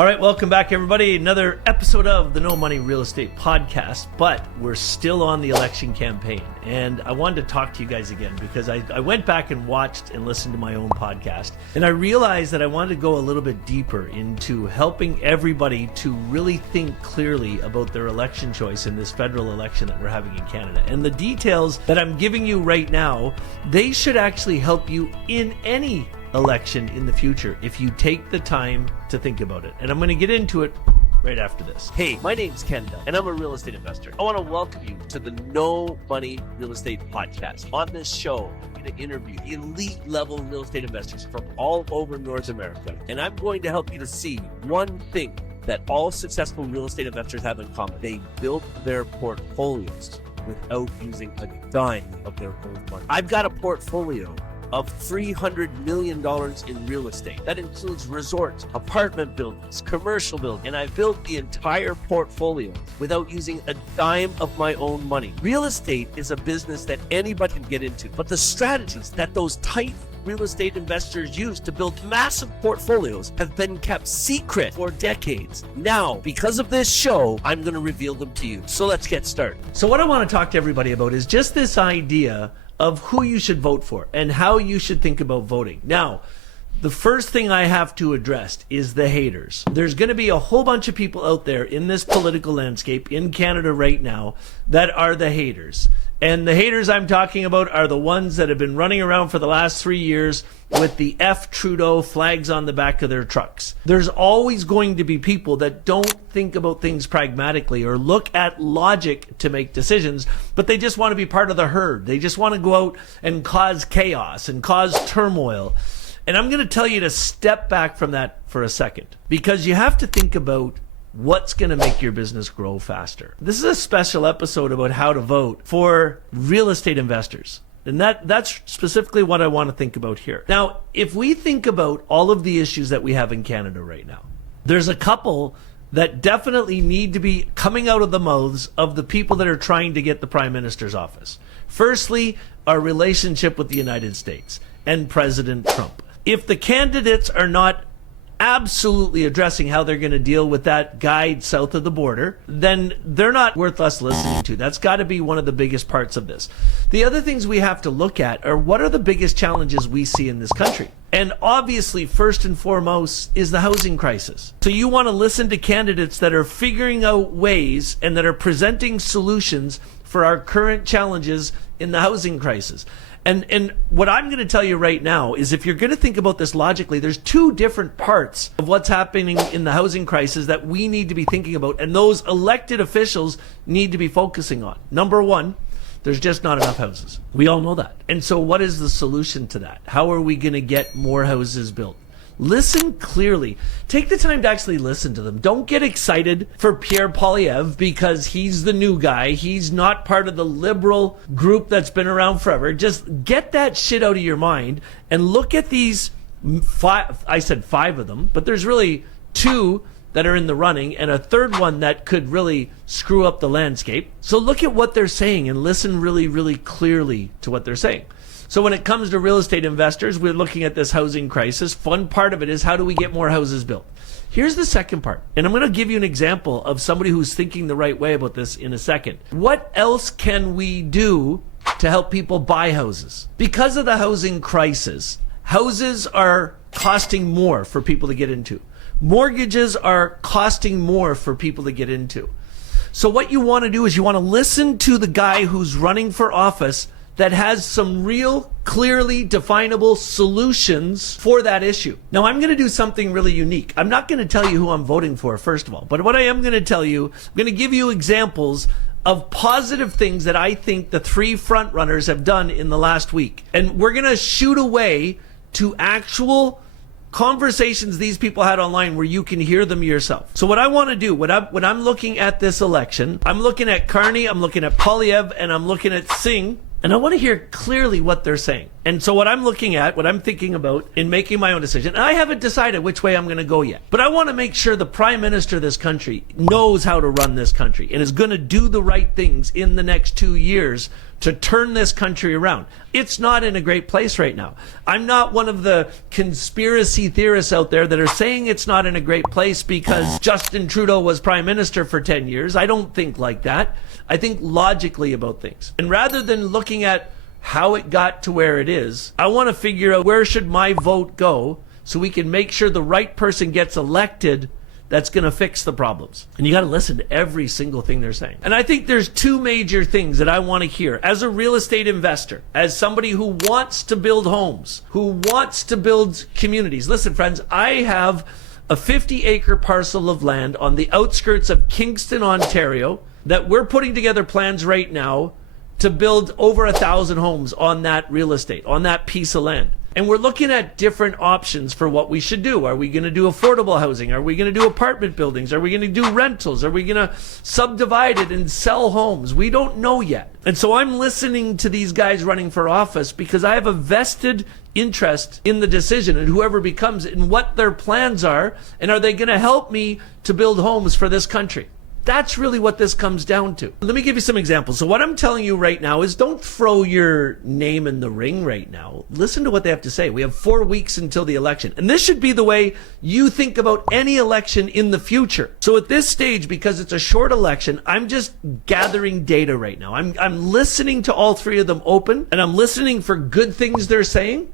All right, welcome back, everybody. Another episode of the No Money Real Estate Podcast, but we're still on the election campaign. And I wanted to talk to you guys again because I went back and watched and listened to my own podcast. And I realized that I wanted to go a little bit deeper into helping everybody to really think clearly about their election choice in this federal election that we're having in Canada. And the details that I'm giving you right now, they should actually help you in any election in the future if you take the time to think about it. And I'm going to get into it right after this. Hey, my name's Ken Dunn, and I'm a real estate investor. I want to welcome you to the No Money Real Estate Podcast. On this show, I'm going to interview elite level real estate investors from all over North America. And I'm going to help you to see one thing that all successful real estate investors have in common. They built their portfolios without using a dime of their own money. I've got a portfolio of $300 million in real estate. That includes resorts, apartment buildings, commercial buildings, and I built the entire portfolio without using a dime of my own money. Real estate is a business that anybody can get into, but the strategies that those tight real estate investors use to build massive portfolios have been kept secret for decades. Now, because of this show, I'm going to reveal them to you. So let's get started. So what I want to talk to everybody about is just this idea of who you should vote for and how you should think about voting. Now, the first thing I have to address is the haters. There's going to be a whole bunch of people out there in this political landscape in Canada right now that are the haters. And the haters I'm talking about are the ones that have been running around for the last 3 years with the F Trudeau flags on the back of their trucks. There's always going to be people that don't think about things pragmatically or look at logic to make decisions, but they just want to be part of the herd. They just want to go out and cause chaos and cause turmoil. And I'm going to tell you to step back from that for a second, because you have to think about what's going to make your business grow faster. This is a special episode about how to vote for real estate investors. And that's specifically what I want to think about here. Now, if we think about all of the issues that we have in Canada right now, there's a couple that definitely need to be coming out of the mouths of the people that are trying to get the Prime Minister's office. Firstly, our relationship with the United States and President Trump. If the candidates are not absolutely addressing how they're going to deal with that guy south of the border, then they're not worth us listening to. That's got to be one of the biggest parts of this. The other things we have to look at are what are the biggest challenges we see in this country. And obviously, first and foremost, is the housing crisis. So you want to listen to candidates that are figuring out ways and that are presenting solutions for our current challenges in the housing crisis. And what I'm going to tell you right now is, if you're going to think about this logically, there's two different parts of what's happening in the housing crisis that we need to be thinking about, and those elected officials need to be focusing on. Number one, there's just not enough houses. We all know that. And so what is the solution to that? How are we going to get more houses built? Listen clearly. Take the time to actually listen to them. Don't get excited for Pierre Poilievre because he's the new guy. He's not part of the liberal group that's been around forever. Just get that shit out of your mind and look at these five. I said five of them, but there's really two that are in the running and a third one that could really screw up the landscape. So look at what they're saying and listen really, really clearly to what they're saying. So when it comes to real estate investors, we're looking at this housing crisis. One part of it is, how do we get more houses built? Here's the second part. And I'm going to give you an example of somebody who's thinking the right way about this in a second. What else can we do to help people buy houses? Because of the housing crisis, houses are costing more for people to get into. Mortgages are costing more for people to get into. So what you want to do is you want to listen to the guy who's running for office that has some real, clearly definable solutions for that issue. Now, I'm going to do something really unique. I'm not going to tell you who I'm voting for, first of all. But what I am going to tell you, I'm going to give you examples of positive things that I think the three front runners have done in the last week. And we're going to shoot away to actual conversations these people had online where you can hear them yourself. So what I want to do, when I'm looking at this election, I'm looking at Carney, I'm looking at Poilievre, and I'm looking at Singh. And I want to hear clearly what they're saying. And so what I'm looking at, what I'm thinking about in making my own decision, and I haven't decided which way I'm going to go yet, but I want to make sure the prime minister of this country knows how to run this country and is going to do the right things in the next 2 years to turn this country around. It's not in a great place right now. I'm not one of the conspiracy theorists out there that are saying it's not in a great place because Justin Trudeau was prime minister for 10 years. I don't think like that. I think logically about things. And rather than looking at how it got to where it is, I want to figure out where should my vote go so we can make sure the right person gets elected that's going to fix the problems. And you got to listen to every single thing they're saying. And I think there's two major things that I want to hear as a real estate investor, as somebody who wants to build homes, who wants to build communities. Listen, friends, I have a 50-acre parcel of land on the outskirts of Kingston, Ontario, that we're putting together plans right now to build over 1,000 homes on that real estate, on that piece of land. And we're looking at different options for what we should do. Are we going to do affordable housing? Are we going to do apartment buildings? Are we going to do rentals? Are we going to subdivide it and sell homes? We don't know yet. And so I'm listening to these guys running for office because I have a vested interest in the decision and whoever becomes it and what their plans are, and are they going to help me to build homes for this country? That's really what this comes down to. Let me give you some examples. So what I'm telling you right now is don't throw your name in the ring right now. Listen to what they have to say. We have 4 weeks until the election. And this should be the way you think about any election in the future. So at this stage, because it's a short election, I'm just gathering data right now. I'm listening to all three of them open, and I'm listening for good things they're saying,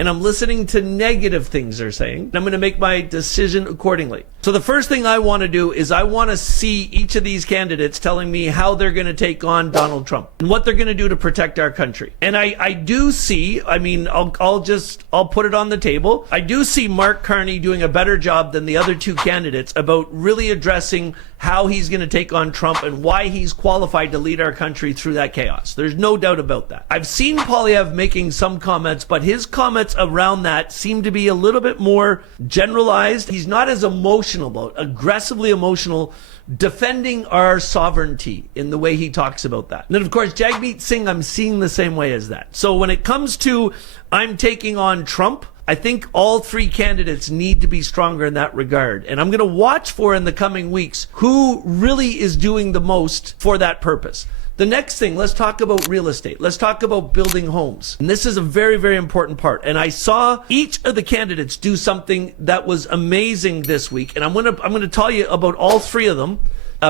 and I'm listening to negative things they're saying, and I'm going to make my decision accordingly. So the first thing I want to do is I want to see each of these candidates telling me how they're going to take on Donald Trump and what they're going to do to protect our country. And I do see, I'll put it on the table. I do see Mark Carney doing a better job than the other two candidates about really addressing how he's going to take on Trump and why he's qualified to lead our country through that chaos. There's no doubt about that. I've seen Poilievre making some comments, but his comments around that seem to be a little bit more generalized. He's not as aggressively emotional, defending our sovereignty in the way he talks about that. And then, of course, Jagmeet Singh, I'm seeing the same way as that. So when it comes to I'm taking on Trump, I think all three candidates need to be stronger in that regard. And I'm going to watch for in the coming weeks who really is doing the most for that purpose. The next thing, let's talk about real estate. Let's talk about building homes. And this is a very, very important part. And I saw each of the candidates do something that was amazing this week. And I'm going to tell you about all three of them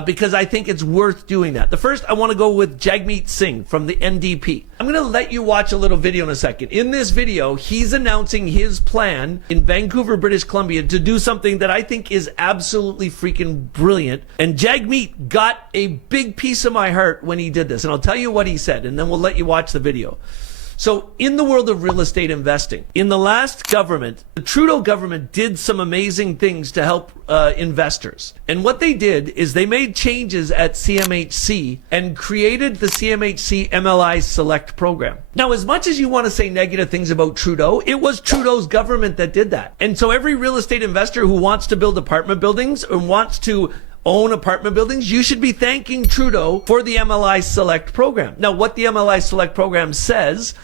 because I think it's worth doing that. The first, I want to go with Jagmeet Singh from the NDP. I'm going to let you watch a little video in a second. In this video, he's announcing his plan in Vancouver, British Columbia to do something that I think is absolutely freaking brilliant. And Jagmeet got a big piece of my heart when he did this. And I'll tell you what he said, and then we'll let you watch the video. So in the world of real estate investing, in the last government, the Trudeau government did some amazing things to help investors. And what they did is they made changes at CMHC and created the CMHC MLI Select Program. Now, as much as you want to say negative things about Trudeau, it was Trudeau's government that did that. And so every real estate investor who wants to build apartment buildings and wants to own apartment buildings, you should be thanking Trudeau for the MLI Select Program. Now, what the MLI Select Program says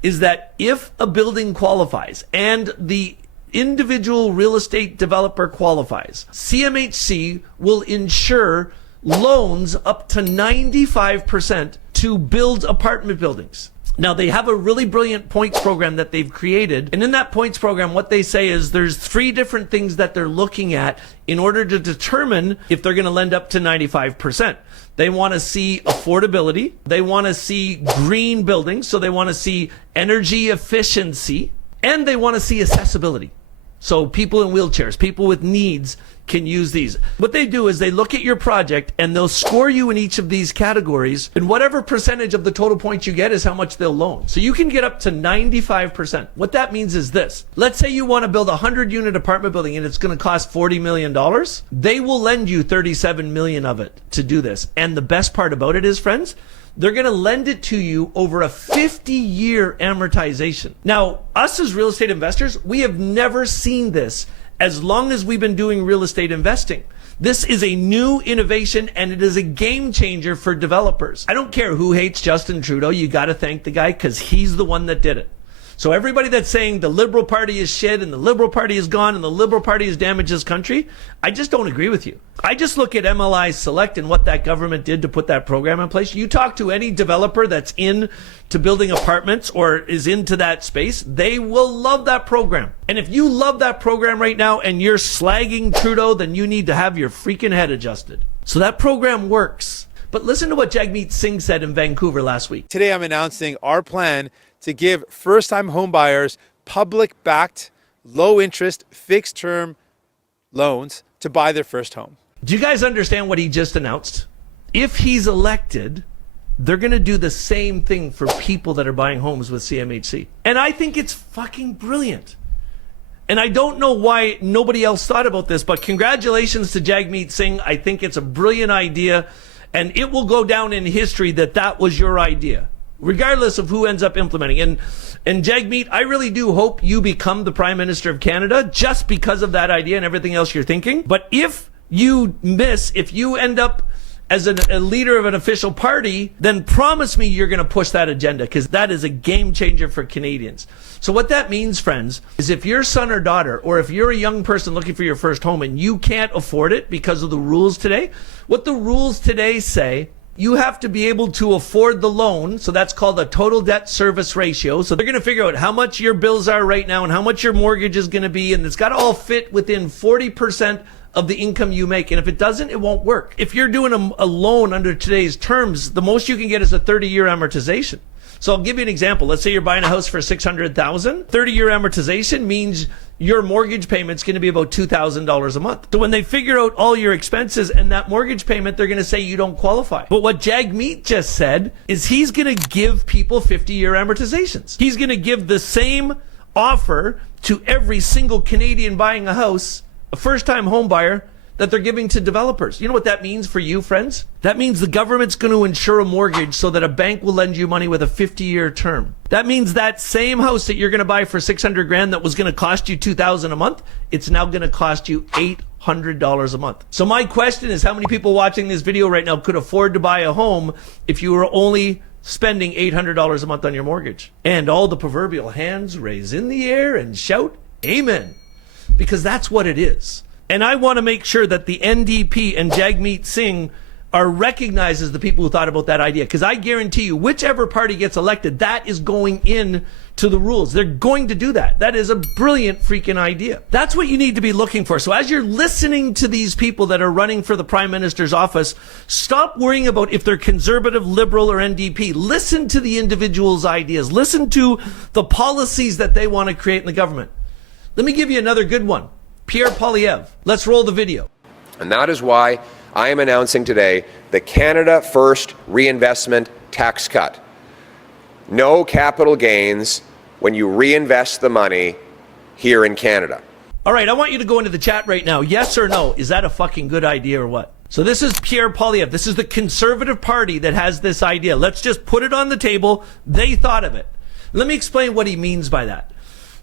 is that if a building qualifies and the individual real estate developer qualifies, CMHC will insure loans up to 95% to build apartment buildings. Now, they have a really brilliant points program that they've created. And in that points program, what they say is there's 3 different things that they're looking at in order to determine if they're going to lend up to 95%. They want to see affordability. They want to see green buildings. So they want to see energy efficiency. And they want to see accessibility. So people in wheelchairs, people with needs can use these. What they do is they look at your project and they'll score you in each of these categories, and whatever percentage of the total points you get is how much they'll loan. So you can get up to 95%. What that means is this. Let's say you want to build a 100-unit apartment building and it's going to cost $40 million. They will lend you $37 million of it to do this. And the best part about it is, friends, they're going to lend it to you over a 50-year amortization. Now, us as real estate investors, we have never seen this as long as we've been doing real estate investing. This is a new innovation and it is a game changer for developers. I don't care who hates Justin Trudeau. You got to thank the guy because he's the one that did it. So everybody that's saying the Liberal Party is shit and the Liberal Party is gone and the Liberal Party has damaged this country, I just don't agree with you. I just look at MLI Select and what that government did to put that program in place. You talk to any developer that's in to building apartments or is into that space, they will love that program. And if you love that program right now and you're slagging Trudeau, then you need to have your freaking head adjusted. So that program works. But listen to what Jagmeet Singh said in Vancouver last week. Today I'm announcing our plan to give first-time homebuyers public-backed, low-interest, fixed-term loans to buy their first home. Do you guys understand what he just announced? If he's elected, they're going to do the same thing for people that are buying homes with CMHC. And I think it's fucking brilliant. And I don't know why nobody else thought about this, but congratulations to Jagmeet Singh. I think it's a brilliant idea, and it will go down in history that was your idea, regardless of who ends up implementing. And Jagmeet, I really do hope you become the Prime Minister of Canada just because of that idea and everything else you're thinking. But if you end up as a leader of an official party, then promise me you're going to push that agenda, because that is a game changer for Canadians. So what that means, friends, is if your son or daughter, or if you're a young person looking for your first home and you can't afford it because of the rules today, what the rules today say, you have to be able to afford the loan. So that's called a total debt service ratio. So they're going to figure out how much your bills are right now and how much your mortgage is going to be. And it's got to all fit within 40% of the income you make. And if it doesn't, it won't work. If you're doing a loan under today's terms, the most you can get is a 30-year amortization. So I'll give you an example. Let's say you're buying a house for $600,000. 30-year amortization means your mortgage payment's going to be about $2,000 a month. So when they figure out all your expenses and that mortgage payment, they're going to say you don't qualify. But what Jagmeet just said is he's going to give people 50-year amortizations. He's going to give the same offer to every single Canadian buying a house, a first-time home buyer, that they're giving to developers. You know what that means for you, friends? That means the government's going to insure a mortgage so that a bank will lend you money with a 50-year term. That means that same house that you're going to buy for $600,000 that was going to cost you $2,000 a month, it's now going to cost you $800 a month. So my question is, how many people watching this video right now could afford to buy a home if you were only spending $800 a month on your mortgage? And all the proverbial hands raise in the air and shout, amen. Because that's what it is. And I want to make sure that the NDP and Jagmeet Singh are recognized as the people who thought about that idea. Because I guarantee you, whichever party gets elected, that is going in to the rules. They're going to do that. That is a brilliant freaking idea. That's what you need to be looking for. So as you're listening to these people that are running for the Prime Minister's office, stop worrying about if they're conservative, liberal, or NDP. Listen to the individual's ideas. Listen to the policies that they want to create in the government. Let me give you another good one. Pierre Poilievre. Let's roll the video. And that is why I am announcing today the Canada First Reinvestment Tax Cut. No capital gains when you reinvest the money here in Canada. All right, I want you to go into the chat right now. Yes or no? Is that a fucking good idea or what? So this is Pierre Poilievre. This is the Conservative Party that has this idea. Let's just put it on the table. They thought of it. Let me explain what he means by that.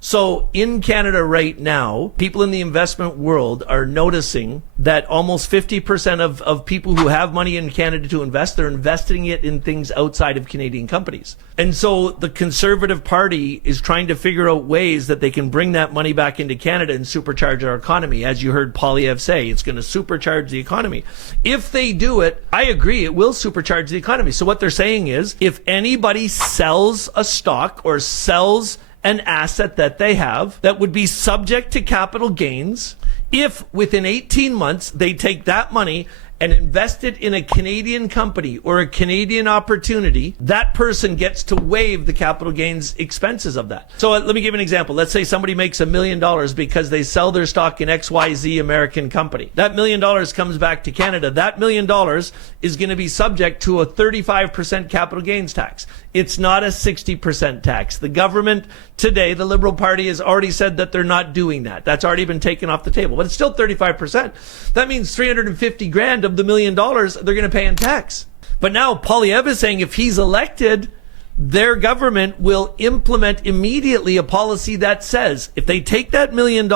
So in Canada right now, people in the investment world are noticing that almost 50% of people who have money in Canada to invest, they're investing it in things outside of Canadian companies. And so the Conservative Party is trying to figure out ways that they can bring that money back into Canada and supercharge our economy. As you heard Poilievre say, it's going to supercharge the economy. If they do it, I agree, it will supercharge the economy. So what they're saying is, if anybody sells a stock or sells an asset that they have that would be subject to capital gains, if within 18 months they take that money and invest it in a Canadian company or a Canadian opportunity, that person gets to waive the capital gains expenses of that. So let me give you an example. Let's say somebody makes $1 million because they sell their stock in XYZ American company. That $1 million comes back to Canada. That $1 million is going to be subject to a 35% capital gains tax. It's not a 60% tax. The government today, the Liberal Party, has already said that they're not doing that. That's already been taken off the table, but it's still 35%. That means $350,000 of the $1 million they're going to pay in tax. But now Poilievre is saying if he's elected, their government will implement immediately a policy that says if they take that $1 million,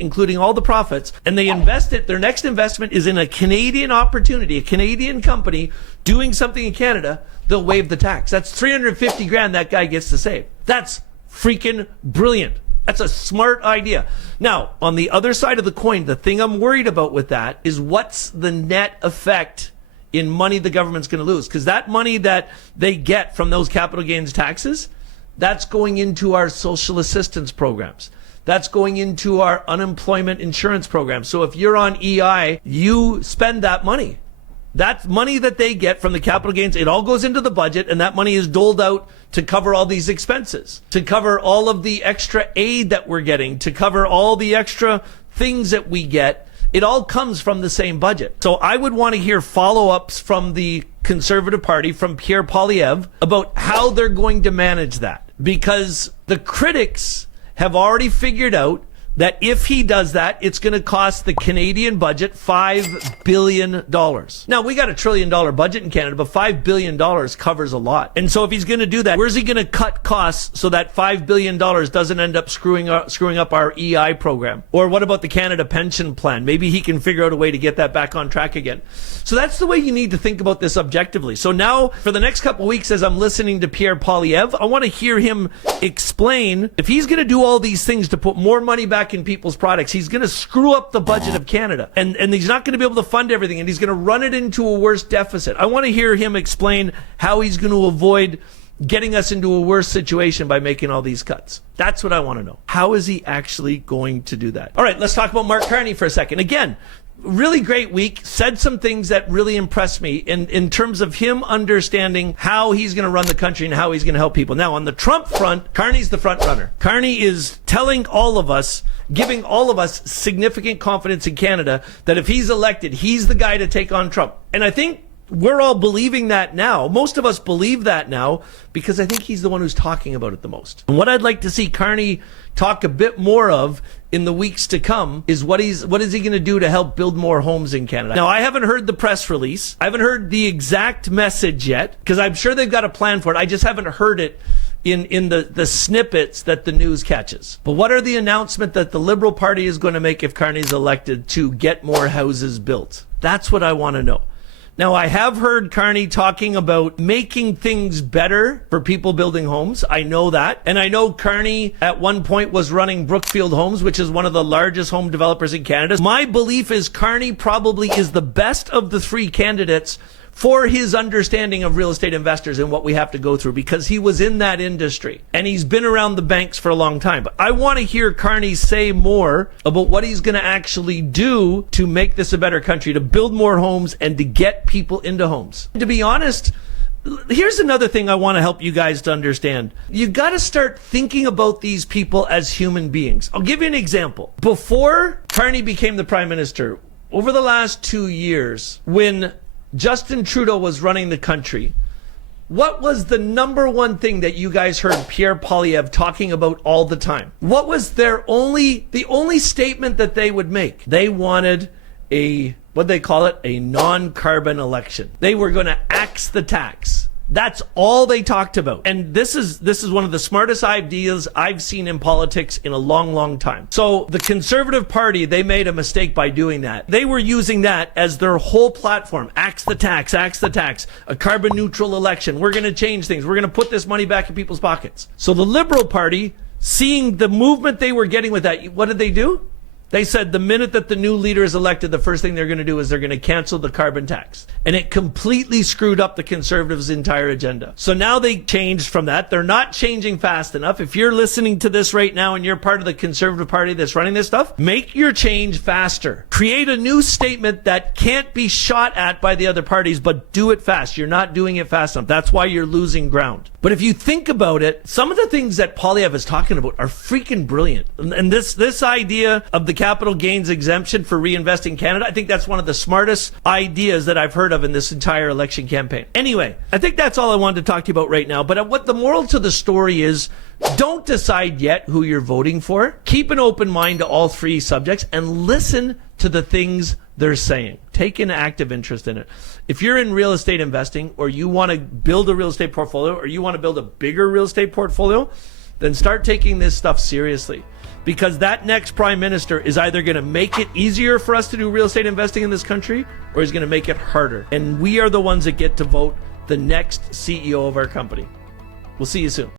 including all the profits, and they invest it, their next investment is in a Canadian opportunity, a Canadian company doing something in Canada, they'll waive the tax. That's $350,000 that guy gets to save. That's freaking brilliant. That's a smart idea. Now, on the other side of the coin, the thing I'm worried about with that is what's the net effect in money the government's going to lose? Because that money that they get from those capital gains taxes, that's going into our social assistance programs. That's going into our unemployment insurance program. So if you're on EI, you spend that money. That money that they get from the capital gains, it all goes into the budget, and that money is doled out to cover all these expenses, to cover all of the extra aid that we're getting, to cover all the extra things that we get. It all comes from the same budget. So I would want to hear follow-ups from the Conservative Party, from Pierre Poilievre, about how they're going to manage that. Because the critics have already figured out that if he does that, it's going to cost the Canadian budget $5 billion. Now, we got $1 trillion budget in Canada, but $5 billion covers a lot. And so if he's going to do that, where's he going to cut costs so that $5 billion doesn't end up screwing up our EI program? Or what about the Canada pension plan? Maybe he can figure out a way to get that back on track again. So that's the way you need to think about this objectively. So now, for the next couple of weeks, as I'm listening to Pierre Poilievre, I want to hear him explain if he's going to do all these things to put more money back in people's products, he's going to screw up the budget of Canada, and he's not going to be able to fund everything, and he's going to run it into a worse deficit. I want to hear him explain how he's going to avoid getting us into a worse situation by making all these cuts. That's what I want to know. How is he actually going to do that? All right, let's talk about Mark Carney for a second. Again, really great week, said some things that really impressed me in terms of him understanding how he's going to run the country and how he's going to help people. Now, on the Trump front, Carney's the front runner. Carney is telling all of us, giving all of us significant confidence in Canada that if he's elected, he's the guy to take on Trump. And I think we're all believing that now. Most of us believe that now because I think he's the one who's talking about it the most. And what I'd like to see Carney talk a bit more of in the weeks to come is what is he going to do to help build more homes in Canada. Now, I haven't heard the press release. I haven't heard the exact message yet because I'm sure they've got a plan for it. I just haven't heard it in the snippets that the news catches. But what are the announcement that the Liberal Party is going to make if Carney's elected to get more houses built? That's what I want to know. Now, I have heard Carney talking about making things better for people building homes. I know that. And I know Carney at one point was running Brookfield Homes, which is one of the largest home developers in Canada. My belief is Carney probably is the best of the three candidates for his understanding of real estate investors and what we have to go through, because he was in that industry and he's been around the banks for a long time. But I want to hear Carney say more about what he's going to actually do to make this a better country, to build more homes and to get people into homes. To be honest, here's another thing I want to help you guys to understand. You got to start thinking about these people as human beings. I'll give you an example. Before Carney became the prime minister, over the last 2 years, when Justin Trudeau was running the country, what was the number one thing that you guys heard Pierre Poilievre talking about all the time? What was the only statement that they would make? They wanted a non-carbon election. They were going to axe the tax. That's all they talked about. And this is one of the smartest ideas I've seen in politics in a long, long time. So the Conservative Party, they made a mistake by doing that. They were using that as their whole platform. Axe the tax, a carbon neutral election. We're going to change things. We're going to put this money back in people's pockets. So the Liberal Party, seeing the movement they were getting with that, what did they do? They said the minute that the new leader is elected, the first thing they're going to do is they're going to cancel the carbon tax. And it completely screwed up the Conservatives' entire agenda. So now they changed from that. They're not changing fast enough. If you're listening to this right now and you're part of the Conservative Party that's running this stuff, make your change faster. Create a new statement that can't be shot at by the other parties, but do it fast. You're not doing it fast enough. That's why you're losing ground. But if you think about it, some of the things that Poilievre is talking about are freaking brilliant. And this idea of the capital gains exemption for reinvesting Canada, I think that's one of the smartest ideas that I've heard of in this entire election campaign. Anyway, I think that's all I wanted to talk to you about right now. But what the moral to the story is, don't decide yet who you're voting for. Keep an open mind to all three subjects and listen to the things they're saying. Take an active interest in it. If you're in real estate investing, or you want to build a real estate portfolio, or you want to build a bigger real estate portfolio, then start taking this stuff seriously. Because that next prime minister is either going to make it easier for us to do real estate investing in this country, or he's going to make it harder. And we are the ones that get to vote the next CEO of our company. We'll see you soon.